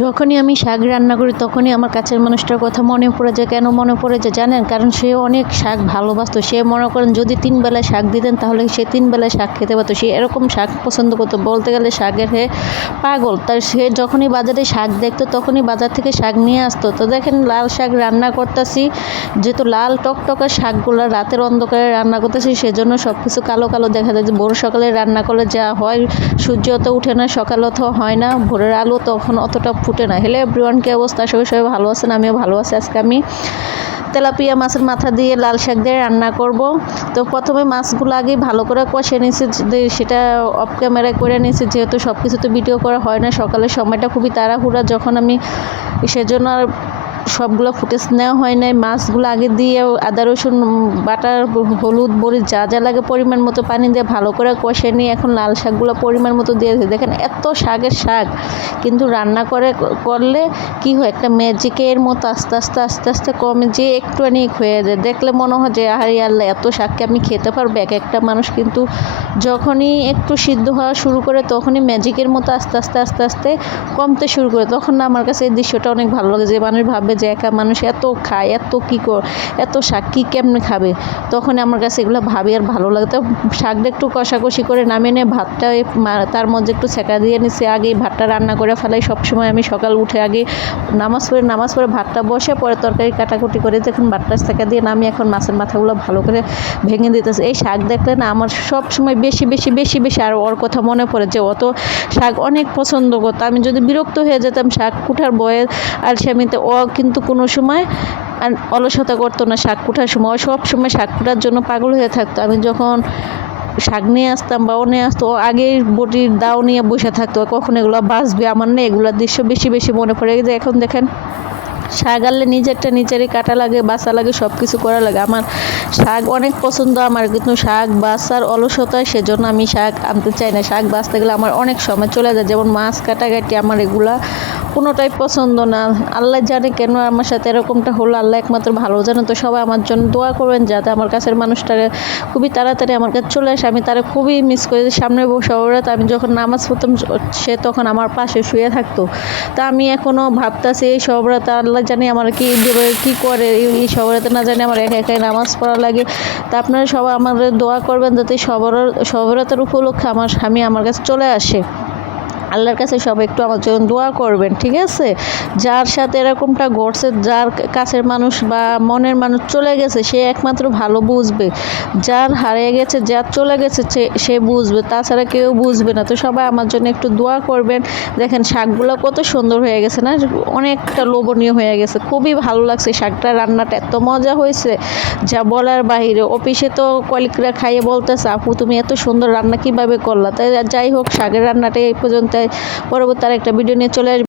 যখনই আমি শাক রান্না করি তখনই আমার কাছের মানুষটার কথা মনে পড়ে যায়। কেন মনে পড়ে যায় জানেন? কারণ সে অনেক শাক ভালোবাসতো। সে মনে করেন যদি ৩ বেলায় শাক দিতেন তাহলে সে ৩ বেলায় শাক খেতে পারত। সে এরকম শাক পছন্দ করতো। বলতে গেলে শাকের পাগল। তার সে যখনই বাজারে শাক দেখতো তখনই বাজার থেকে শাক নিয়ে আসতো। তো দেখেন লাল শাক রান্না করতেছি, যেহেতু লাল টকটকা শাকগুলো রাতের অন্ধকারে রান্না করতেছি সেজন্য সব কিছু কালো কালো দেখা যায়। যে ভোর সকালে রান্না করলে যা হয়, সূর্য তো উঠে না, সকাল তো হয় না, ভোরের আলো তখন অতটা ফুটে না। হ্যালো এভরিওয়ান, কি অবস্থা? আশা করি সবাই ভালো আছেন, আমিও ভালো আছি। আজকে আমি তেলাপিয়া মাছের মাথা দিয়ে লাল শাক দিয়ে রান্না করব। তো প্রথমে মাছগুলো আগে ভালো করে কষে নিয়েছি, সেটা অফ ক্যামেরায় করে নিয়েছি, যেহেতু সব কিছু তো ভিডিও করা হয় না। সকালের সময়টা খুবই তাড়াহুড়া, যখন আমি সেজন্য আর সবগুলো ফুটেজ নেওয়া হয় নাই। মাছগুলো আগে দিয়ে আদা রসুন বাটা, হলুদ মরিচ যা যা লাগে পরিমাণ মতো পানি দিয়ে ভালো করে কষে নিয়ে এখন লাল শাকগুলো পরিমাণ মতো দিয়েছি। দেখেন এত শাকের শাক, কিন্তু রান্না করলে কি হয়, একটা ম্যাজিকের মতো আস্তে আস্তে আস্তে আস্তে কমে যে একটুখানি হয়ে যায়। দেখলে মনে হয় যে আরে আল্লাহ, এত শাককে আমি খেতে পারবো এক একটা মানুষ। কিন্তু যখনই একটু সিদ্ধ হওয়া শুরু করে তখনই ম্যাজিকের মতো আস্তে আস্তে আস্তে আস্তে কমতে শুরু করে। তখন না আমার কাছে এই দৃশ্যটা অনেক ভালো লাগে, যে মানুষ ভাববে যে একা মানুষ এত খায়, এত শাক কি কেমনে খাবে। তখন আমার কাছে এগুলো ভাবি আর ভালো লাগে। তো শাকটা একটু কষাকষি করে নামিয়ে নিয়ে ভাতটা তার মধ্যে একটু ছেঁকা দিয়ে নিচ্ছি। আগে ভাতটা রান্না করে ফেলাই সবসময় আমি। সকাল উঠে আগে নামাজ পড়ে ভাতটা বসে পরে তরকারি কাটাকুটি করে যখন ভাতটা ছেঁকা দিয়ে নামি এখন মাছের মাথাগুলো ভালো করে ভেঙে দিতেছে। এই শাক দেখলে না আমার সবসময় বেশি বেশি বেশি বেশি আর ওর কথা মনে পড়ে, যে অত শাক অনেক পছন্দ করতো। আমি যদি বিরক্ত হয়ে যেতাম শাক কুঠার বয়ে আর সেমিতে, ও কিন্তু কোনো সময় আর অলসতা করতো না। শাক কুঠার সময় ও সব সময় শাক কুঠার জন্য পাগল হয়ে থাকতো। আমি যখন শাক নিয়ে আসতাম বা ও নিয়ে আসতো, ও আগেই বটির দাও নিয়ে বসে থাকতো, কখন এগুলো বাঁচবে। আমার না এগুলোর দৃশ্য বেশি বেশি মনে পড়ে। যে এখন দেখেন শাক আনলে নিজেরই কাটা লাগে, বাছা লাগে, সব কিছু করা লাগে। আমার শাক অনেক পছন্দ আমার, কিন্তু শাক বাছার অলসতায় সেজন্য আমি শাক আনতে চাই না। শাক বাছতে গেলে আমার অনেক সময় চলে যায়। যেমন মাছ কাটাকাটি আমার এগুলা কোনোটাই পছন্দ না। আল্লাহ জানে কেন আমার সাথে এরকমটা হলো, আল্লাহ একমাত্র ভালো জানে। তো সবাই আমার জন্য দোয়া করবেন যাতে আমার কাছের মানুষটারে খুবই তাড়াতাড়ি আমার কাছে চলে আসে। আমি তারা খুবই মিস করি। সামনে সবরাত আমি যখন নামাজ পড়তাম সে তখন আমার পাশে শুয়ে থাকতো। তা আমি এখনও ভাবতাছি এই সবরাতে আল্লাহ জানি আমার কি দেবে, কি করে এই সবরাতে না জানি আমার একা একাই নামাজ পড়া লাগে। তা আপনারা সবাই আমাদের দোয়া করবেন যাতে সবরাতের উপলক্ষে আমার স্বামী আমার কাছে চলে আসে। আল্লাহর কাছে সবাই একটু আমার জন্য দোয়া করবেন, ঠিক আছে? যার সাথে এরকমটা ঘটছে, যার কাছের মানুষ বা মনের মানুষ চলে গেছে, সে একমাত্র ভালো বুঝবে। যার হারিয়ে গেছে, যার চলে গেছে সে বুঝবে, তাছাড়া কেউ বুঝবে না। তো সবাই আমার জন্য একটু দোয়া করবেন। দেখেন শাকগুলো কত সুন্দর হয়ে গেছে না, অনেকটা লোভনীয় হয়ে গেছে। খুবই ভালো লাগছে শাকটা, রান্নাটা এত মজা হয়েছে যা বলার বাহিরে। অফিসে তো কলিগরা খাইয়ে বলতেছে আপু তুমি এত সুন্দর রান্না কিভাবে করলা। তাই যাই হোক, শাকের রান্নাটা এই পর্যন্ত। পরবর্তী আরেকটা ভিডিও নিয়ে চলে আসবে।